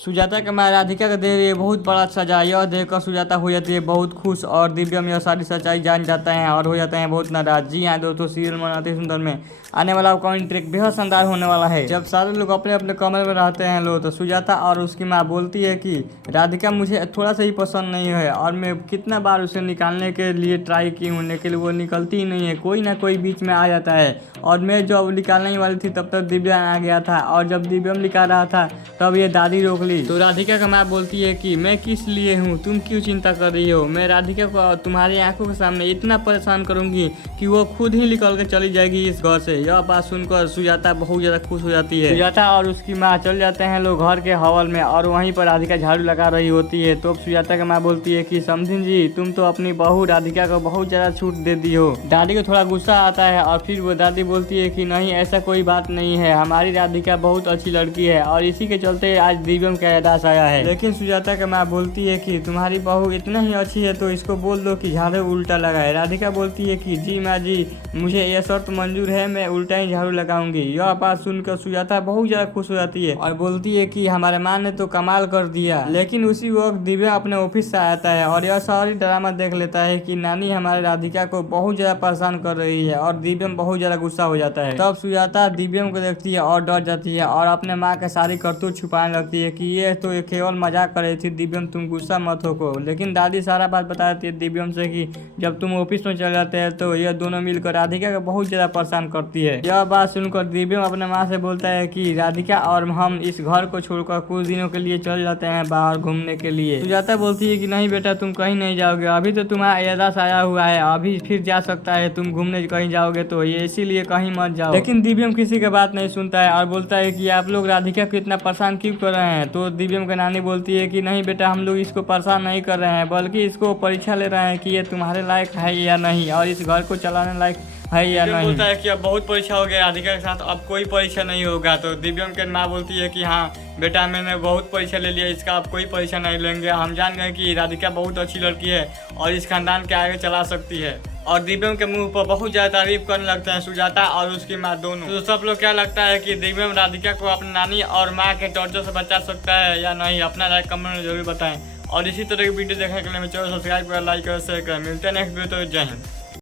सुजाता के माँ राधिका को दे रही है बहुत बड़ा सजा। यह देखकर सुजाता हो जाती है बहुत खुश और दिव्यम यह सारी सच्चाई जान जाता है और हो जाते हैं बहुत नाराज। जी हाँ दोस्तों, सीरियल मनाते सुंदर में आने वाला अपकमिंग ट्रैक बेहद शानदार होने वाला है। जब सारे लोग अपने अपने कमरे में रहते हैं लोग, तो सुजाता और उसकी माँ बोलती है कि राधिका मुझे थोड़ा सा ही पसंद नहीं है और मैं कितना बार उसे निकालने के लिए ट्राई की हूँ, लेकिन वो निकलती ही नहीं है। कोई ना कोई बीच में आ जाता है और मैं जब निकालने ही वाली थी तब तक दिव्या आ गया था और जब दिव्यम निकाल रहा था तब ये दादी रोक ली। तो राधिका का माँ बोलती है कि मैं किस लिए हूँ, तुम क्यों चिंता कर रही हो। मैं राधिका को तुम्हारी आंखों के सामने इतना परेशान करूंगी कि वो खुद ही निकल के चली जाएगी इस घर से। यह बात सुनकर सुजाता बहुत ज्यादा खुश हो जाती है। सुजाता और उसकी माँ चल जाते हैं लोग घर के हॉल में और वहीं पर राधिका झाड़ू लगा रही होती है। तो सुजाता की माँ बोलती है कि समधिन जी, तुम तो अपनी बहू राधिका को बहुत ज्यादा छूट दे दी हो। दादी को थोड़ा गुस्सा आता है और फिर वो दादी बोलती है कि नहीं, ऐसा कोई बात नहीं है, हमारी राधिका बहुत अच्छी लड़की है और इसी के चलते आज दिव्यम का एहसास आया है। लेकिन सुजाता की माँ बोलती है कि तुम्हारी बहू इतना ही अच्छी है तो इसको बोल दो कि झाड़ू उल्टा लगाए। राधिका बोलती है कि जी माँ जी, मुझे यह शर्त मंजूर है, मैं उल्टा ही झाड़ू लगाऊंगी। यह बात सुनकर सुजाता बहुत ज्यादा खुश हो जाती है और बोलती है कि हमारे माँ ने तो कमाल कर दिया। लेकिन उसी वक्त दिव्या अपने ऑफिस से आता है और यह सारी ड्रामा देख लेता है कि नानी हमारे राधिका को बहुत ज्यादा परेशान कर रही है और दिव्यम बहुत ज्यादा गुस्सा हो जाता है। तब सुजाता दिव्यम को देखती है और डर जाती है और अपने माँ के सारी करतूत छुपाने लगती है कि ये तो ये केवल मजाक कर रही थी, दिव्यम तुम गुस्सा मत हो। लेकिन दादी सारा बात बता देती है दिव्यम से कि जब तुम ऑफिस में चले जाते हैं तो ये दोनों मिलकर राधिका को बहुत ज्यादा परेशान करती है। यह बात सुनकर दिव्यम अपने माँ से बोलता है कि राधिका और हम इस घर को छोड़कर कुछ दिनों के लिए चल जाते हैं बाहर घूमने के लिए। सुजाता बोलती है कि नहीं बेटा, तुम कहीं नहीं जाओगे, अभी तो तुम्हारा एहसास आया हुआ है, अभी फिर जा सकता है, तुम घूमने कहीं जाओगे तो ये इसीलिए कहीं मत जाओ। लेकिन दिव्यम किसी की बात नहीं सुनता है और बोलता है कि आप लोग राधिका को इतना परेशान क्यों कर रहे हैं। तो दिव्यम की नानी बोलती है कि नहीं बेटा, हम लोग इसको परेशान नहीं कर रहे हैं, बल्कि इसको परीक्षा ले रहे हैं कि ये तुम्हारे लायक है या नहीं और इस घर को चलाने लायक है या नहीं। बोलता है कि अब बहुत परीक्षा हो गया राधिका के साथ, अब कोई परीक्षा नहीं होगा। तो दिव्यम के माँ बोलती है कि हाँ बेटा, मैंने बहुत परीक्षा ले लिया, इसका अब कोई परीक्षा नहीं लेंगे, हम जान गए कि राधिका बहुत अच्छी लड़की है और इस खानदान के आगे चला सकती है। और दिव्यम के मुंह पर बहुत ज्यादा तारीफ करने लगते हैं सुजाता और उसकी माँ दोनों। तो सब लोग क्या लगता है कि दिव्यम राधिका को अपनी नानी और माँ के टॉर्चर से बचा सकता है या नहीं, अपना राय कमेंट में जरूर बताएं। और इसी तरह की वीडियो देखने के लिए मेरे चैनल सब्सक्राइब करें, लाइक करें, शेयर करें। मिलते हैं नेक्स्ट वीडियो, तो जय हिंद।